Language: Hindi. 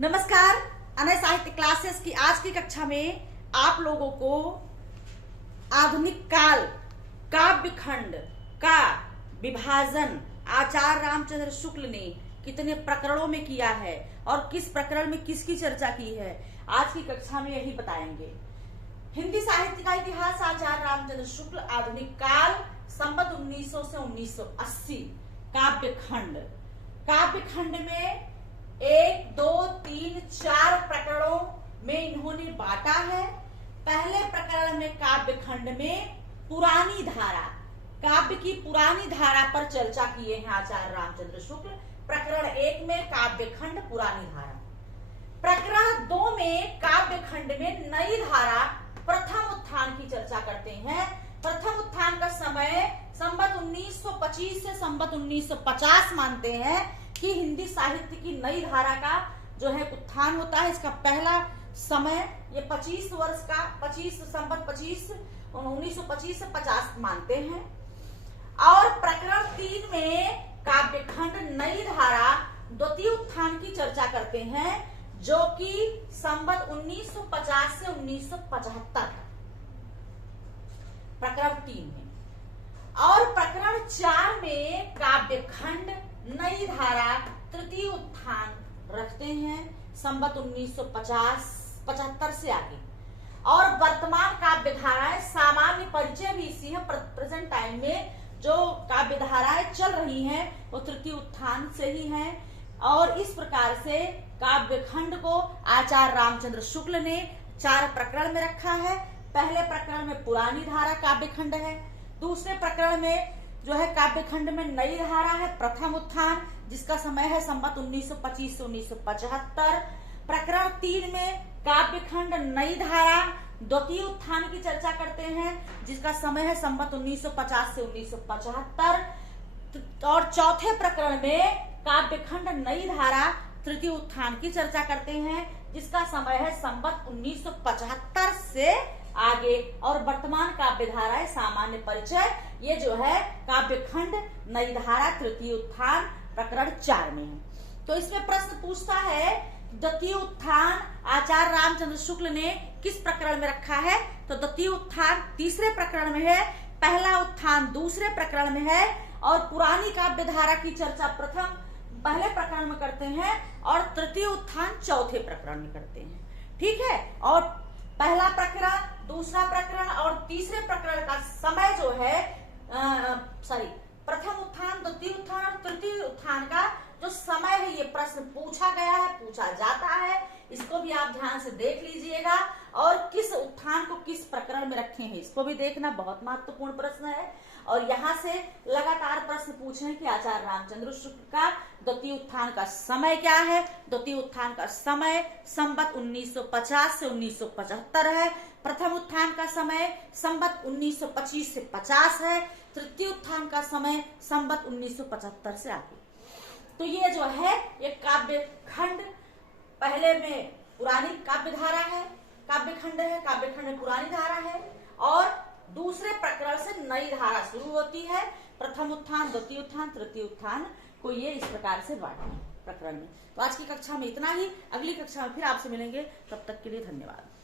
नमस्कार। अनय साहित्य क्लासेस की आज की कक्षा में आप लोगों को आधुनिक काल काव्य खंड का विभाजन आचार्य रामचंद्र शुक्ल ने कितने प्रकरणों में किया है और किस प्रकरण में किसकी चर्चा की है, आज की कक्षा में यही बताएंगे। हिंदी साहित्य का इतिहास आचार्य रामचंद्र शुक्ल, आधुनिक काल संवत 1900 से 1980। काव्य खंड में 1, 2, 3, 4 प्रकरणों में इन्होंने बांटा है। पहले प्रकरण में काव्य खंड में पुरानी धारा, काव्य की पुरानी धारा पर चर्चा किए हैं आचार्य रामचंद्र शुक्ल। प्रकरण 1 में काव्य खंड पुरानी धारा, प्रकरण 2 में काव्य खंड में नई धारा प्रथम उत्थान की चर्चा करते हैं। प्रथम उत्थान का समय संवत 1925 से संवत 1950 मानते हैं कि हिंदी साहित्य की नई धारा का जो है उत्थान होता है। इसका पहला समय ये 25 वर्ष का, 25 संवत 1925 से 50 मानते हैं। और प्रकरण 3 में काव्य खंड नई धारा द्वितीय उत्थान की चर्चा करते हैं, जो कि संवत 1950 से 1975 प्रकरण 3 में। और प्रकरण 4 में काव्य खंड नई धारा तृतीय उत्थान रखते हैं, संवत 1950-75 से आगे। और वर्तमान काव्य धाराएं, सामान्य परिचय भी इसी है। प्रेजेंट टाइम में जो काव्य धाराएं चल रही हैं वो तृतीय उत्थान से ही हैं। और इस प्रकार से काव्य खंड को आचार्य रामचंद्र शुक्ल ने 4 प्रकरण में रखा है। पहले प्रकरण में पुरानी धारा काव्य खंड है, दूसरे प्रकरण में जो है काव्य खंड में नई धारा है प्रथम उत्थान, जिसका समय है संवत 1925 से 1975। प्रकरण 3 में काव्य खंड नई धारा द्वितीय उत्थान की चर्चा करते हैं, जिसका समय है संवत 1950 से 1975। और चौथे प्रकरण में काव्य खंड नई धारा तृतीय उत्थान की चर्चा करते हैं, जिसका समय है संवत 1975 से आगे। और वर्तमान काव्य धाराएं, सामान्य परिचय, ये जो है काव्य खंड नई धारा तृतीय उत्थान प्रकरण 4 में है। तो इसमें प्रश्न पूछता है द्वितीय उत्थान आचार्य रामचंद्र शुक्ल ने किस प्रकरण में रखा है। तो द्वितीय उत्थान तीसरे प्रकरण में है, पहला उत्थान दूसरे प्रकरण में है, और पुरानी काव्य धारा की चर्चा पहले प्रकरण में करते हैं और तृतीय उत्थान चौथे प्रकरण में करते हैं। ठीक है। और पहला प्रकरण, दूसरा प्रकरण और तीसरे प्रकरण का समय जो है प्रथम उत्थान, द्वितीय उत्थान और तृतीय उत्थान का जो समय है, ये प्रश्न पूछा गया है, पूछा जाता है। इसको भी आप ध्यान से देख लीजिएगा। और किस उत्थान को किस प्रकरण में रखे हैं, इसको भी देखना बहुत महत्वपूर्ण प्रश्न है। और यहाँ से लगातार प्रश्न पूछे हैं कि आचार्य रामचंद्र शुक्ल का द्वितीय उत्थान का समय क्या है। द्वितीय उत्थान का समय संवत 1950 से 1975 है। प्रथम उत्थान का समय संवत 1925 से 50 है। तृतीय उत्थान का समय संवत 1975 से आगे। तो ये जो है ये काव्य खंड, पहले में पुरानी काव्य धारा है, काव्य खंड है, काव्य खंड में पुरानी धारा है, और दूसरे प्रकरण से नई धारा शुरू होती है। प्रथम उत्थान, द्वितीय उत्थान, तृतीय उत्थान को ये इस प्रकार से बांटे प्रकरण में। तो आज की कक्षा में इतना ही। अगली कक्षा में फिर आपसे मिलेंगे, तब तक के लिए धन्यवाद।